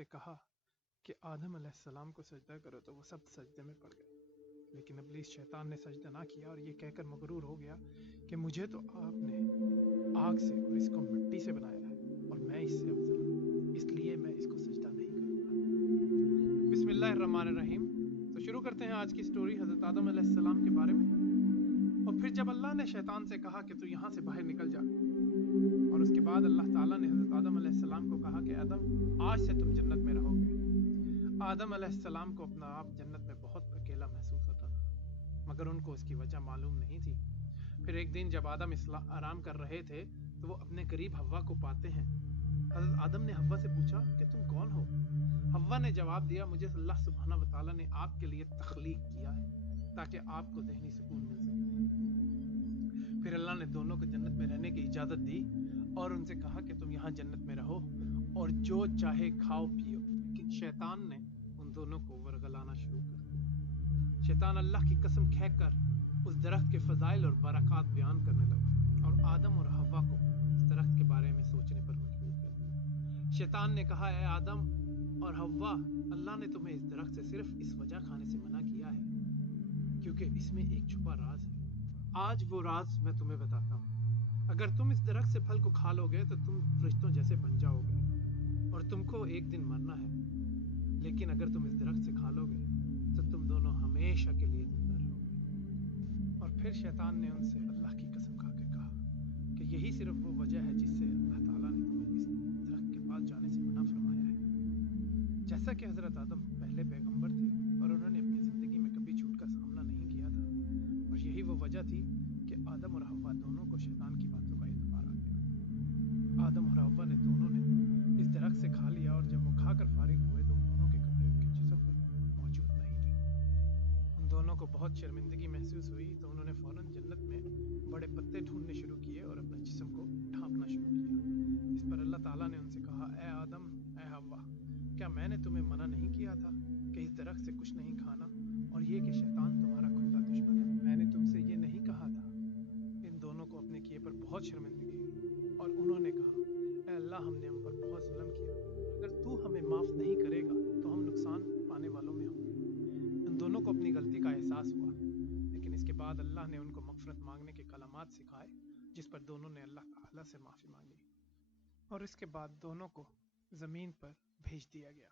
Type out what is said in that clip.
से कहा कि आदम अलैहिस्सलाम को सजदा करो तो वो सब सजदे में पड़ गए। लेकिन इब्लीस शैतान ने सजदा ना किया और ये कहकर मगरूर हो गया कि मुझे तो आपने आग से और इसको मिट्टी से बनाया है और मैं इससे अफजल हूँ, इसलिए मैं इसको सजदा नहीं करूँगा। बिस्मिल्लाहिर्रहमानिर्रहीम। तो शुरू करते हैं आज की स्टोरी हज़रत आदम अलैहिस्सलाम के बारे में। और फिर जब अल्लाह ने शैतान से कहा कि तू यहाँ से बाहर निकल जा, और उसके बाद अल्लाह ताला ने हज़रत आदम अलैहिस्सलाम को कहा कि आदम आज से तुम जन्नत में रहोगे। आदम अलैहिस्सलाम को अपना आप जन्नत में बहुत अकेला महसूस होता था, मगर उनको उसकी वजह मालूम नहीं थी। फिर एक दिन जब आदम आराम कर रहे थे तो वो अपने करीब हव्वा को पाते हैं। हज़रत आदम ने हव्वा से पूछा कि तुम कौन हो? हव्वा ने जवाब दिया, मुझे अल्लाह सुब्हानहू व तआला ने आपके लिए तख्लीक किया है ताकि आपको ज़हनी सुकून मिल सके। फिर अल्लाह ने दोनों को जन्नत में रहने की इजाज़त दी और उनसे कहा कि तुम यहाँ जन्नत में रहो और जो चाहे खाओ पियो। लेकिन शैतान ने उन दोनों को वरगलाना शुरू कर दिया। शैतान अल्लाह की कसम खाकर उस दरख्त के फजाइल और बरक़ात बयान करने लगा और आदम और हव्वा को इस दरख्त के बारे में सोचने पर मजबूर कर दिया। शैतान ने कहा, ऐ आदम और हव्वा, अल्लाह ने तुम्हें इस दरख्त से सिर्फ इस वजह खाने से मना किया है क्योंकि इसमें एक छुपा राज है। आज वो राज मैं तुम्हें बताता हूँ। अगर तुम इस दरख्त से फल को खा लोगे तो तुम फरिश्तों जैसे बन जाओगे और तुमको एक दिन मरना है। लेकिन अगर तुम इस दरख्त से खा लोगे तो तुम दोनों हमेशा के लिए जिंदा रहोगे। और फिर शैतान ने उनसे अल्लाह की कसम खाकर कहा कि यही सिर्फ वो वजह है जिससे अल्लाह ताला ने तुम्हें इस दरख्त के पास जाने से मना फरमाया है। जैसा कि हज़रत आदम पहले पैगंबर थे और उन्होंने अपनी ज़िंदगी में कभी झूठ का सामना नहीं किया था, और यही वो वजह थी कि आदम और हव्वा दोनों को शैतान की बातों का इत्बार आ गया। आदम और हव्वा ने दोनों ने इस दरख्त से खा लिया और जब वो खाकर फारिग हुए तो उन दोनों के कपड़े उनके जिस्म पर मौजूद नहीं थे। उन दोनों को बहुत शर्मिंदगी महसूस हुई तो उन्होंने फ़ौरन जन्नत में बड़े पत्ते ढूंढने शुरू किए और अपने जिस्म को ढांपना शुरू किया। इस पर अल्लाह ताला ने उनसे कहा, ऐ आदम, ऐ हव्वा, क्या मैंने तुम्हें मना नहीं किया था कि इस दरख्त से कुछ नहीं खाना, और ये कि शैतान तुम्हारा खुला दुश्मन है? मैंने तुमसे ये नहीं कहा था? इन दोनों को अपने किए पर बहुत शर्मिंदगी हुई और उन्होंने कहा, ऐ अल्लाह, हमने हम पर बहुत जुल्म किया, अगर तू हमें माफ़ नहीं करेगा तो हम नुकसान पाने वालों में होंगे। इन दोनों को अपनी गलती का एहसास हुआ, लेकिन इसके बाद अल्लाह ने उनको मग़फ़िरत मांगने के कलामात सिखाए, जिस पर दोनों ने अल्लाह ताला से माफ़ी मांगी और इसके बाद दोनों को ज़मीन पर भेज दिया गया।